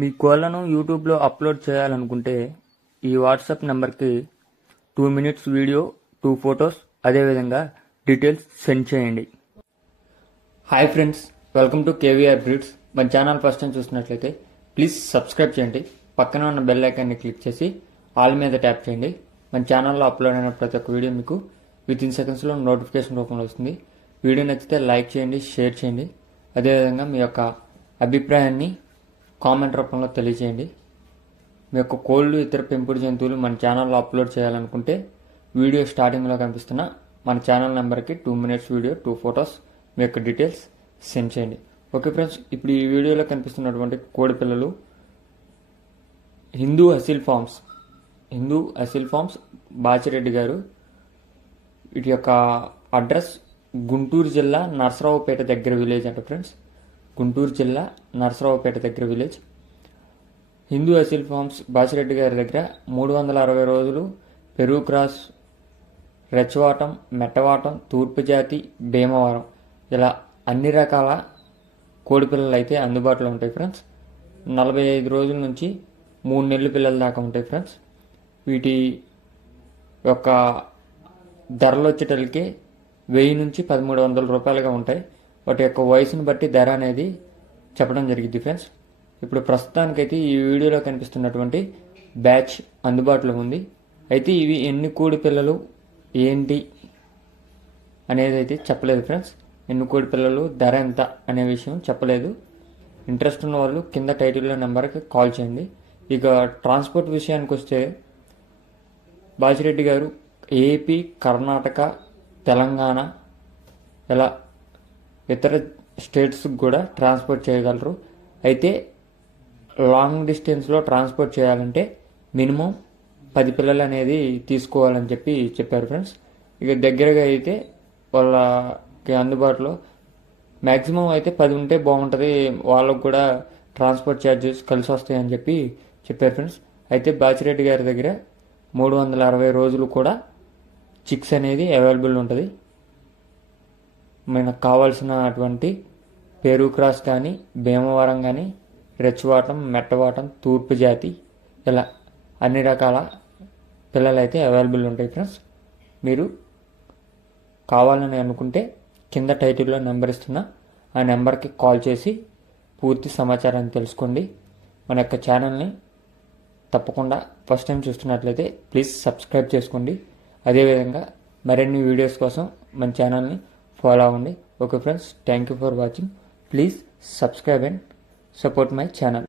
మీ కోళ్లను యూట్యూబ్లో అప్లోడ్ చేయాలనుకుంటే ఈ వాట్సాప్ నెంబర్కి 2 minutes వీడియో, 2 photos, అదేవిధంగా డీటెయిల్స్ సెండ్ చేయండి. Hi friends, welcome to KVR breeds. మన ఛానల్ ఫస్ట్ టైం చూసినట్లయితే ప్లీజ్ సబ్స్క్రైబ్ చేయండి. పక్కన ఉన్న బెల్ ఐకాన్ని క్లిక్ చేసి ఆల్ మీద ట్యాప్ చేయండి. మన ఛానల్లో అప్లోడ్ అయిన ప్రతి ఒక్క వీడియో మీకు వితిన్ సెకండ్స్లో నోటిఫికేషన్ రూపంలో వస్తుంది. వీడియో నచ్చితే లైక్ చేయండి, షేర్ చేయండి. అదేవిధంగా మీ యొక్క అభిప్రాయాన్ని కామెంట్ రూపంలో తెలియజేయండి. మీ యొక్క కోళ్ళు, ఇతర పెంపుడు జంతువులు మన ఛానల్లో అప్లోడ్ చేయాలనుకుంటే వీడియో స్టార్టింగ్లో కనిపిస్తున్న మన ఛానల్ నెంబర్కి 2 minutes వీడియో, 2 photos, మీ యొక్క డీటెయిల్స్ సెండ్ చేయండి. ఓకే ఫ్రెండ్స్, ఇప్పుడు ఈ వీడియోలో కనిపిస్తున్నటువంటి కోడి పిల్లలు హిందూ అసిల్ ఫార్మ్స్ బాచిరెడ్డి గారు. వీటి యొక్క అడ్రస్ గుంటూరు జిల్లా నరసరావుపేట దగ్గర విలేజ్ అంట ఫ్రెండ్స్. గుంటూరు జిల్లా నరసరావుపేట దగ్గర విలేజ్. హిందూ అసిల్ ఫార్మ్స్ బాచిరెడ్డి గారి దగ్గర 360 రోజులు పెరుగు క్రాస్, రెచ్చవాటం, మెట్టవాటం, తూర్పు జాతి, భీమవరం ఇలా అన్ని రకాల కోడిపిల్లలు అయితే అందుబాటులో ఉంటాయి ఫ్రెండ్స్. 45 రోజుల నుంచి 3 నెలల పిల్లల దాకా ఉంటాయి ఫ్రెండ్స్. వీటి యొక్క ధరలు వచ్చేటలకి 1000 నుంచి 1300 రూపాయలుగా ఉంటాయి. వాటి యొక్క వయసును బట్టి ధర అనేది చెప్పడం జరిగింది ఫ్రెండ్స్. ఇప్పుడు ప్రస్తుతానికైతే ఈ వీడియోలో కనిపిస్తున్నటువంటి బ్యాచ్ అందుబాటులో ఉంది. అయితే ఇవి ఎన్ని కోడి పిల్లలు ఏంటి అనేది అయితే చెప్పలేదు ఫ్రెండ్స్. ఎన్ని కోడి పిల్లలు, ధర ఎంత అనే విషయం చెప్పలేదు. ఇంట్రెస్ట్ ఉన్న వాళ్ళు కింద టైటిల్లో నెంబర్కి కాల్ చేయండి. ఇక ట్రాన్స్పోర్ట్ విషయానికి వస్తే బాచిరెడ్డి గారు ఏపీ, కర్ణాటక, తెలంగాణ ఇలా ఇతర స్టేట్స్కి కూడా ట్రాన్స్పోర్ట్ చేయగలరు. అయితే లాంగ్ డిస్టెన్స్లో ట్రాన్స్పోర్ట్ చేయాలంటే మినిమం 10 పిల్లలు అనేది తీసుకోవాలని చెప్పారు ఫ్రెండ్స్. ఇక దగ్గరగా అయితే వాళ్ళకి అందుబాటులో మ్యాక్సిమం అయితే 10 ఉంటే బాగుంటుంది, వాళ్ళకు కూడా ట్రాన్స్పోర్ట్ ఛార్జెస్ కలిసి వస్తాయని చెప్పారు ఫ్రెండ్స్. అయితే బాచిరెడ్డి గారి దగ్గర 360 రోజులు కూడా చిక్స్ అనేది అవైలబుల్ ఉంటుంది. మనకు కావాల్సినటువంటి పెరుగు క్రాస్ కానీ, భీమవరం కానీ, రెచ్చవాటం, మెట్టవాటం, తూర్పు జాతి ఇలా అన్ని రకాల పిల్లలు అయితే అవైలబుల్ ఉంటాయి ఫ్రెండ్స్. మీరు కావాలని అనుకుంటే కింద టైటిల్లో నెంబర్ ఇస్తున్నా ఆ నెంబర్కి కాల్ చేసి పూర్తి సమాచారాన్ని తెలుసుకోండి. మన యొక్క ఛానల్ని తప్పకుండా ఫస్ట్ టైం చూస్తున్నట్లయితే ప్లీజ్ సబ్స్క్రైబ్ చేసుకోండి. అదేవిధంగా మరిన్ని వీడియోస్ కోసం మన ఛానల్ని ఫాలో అవ్వండి. Okay friends, thank you for watching. Please subscribe and support my channel.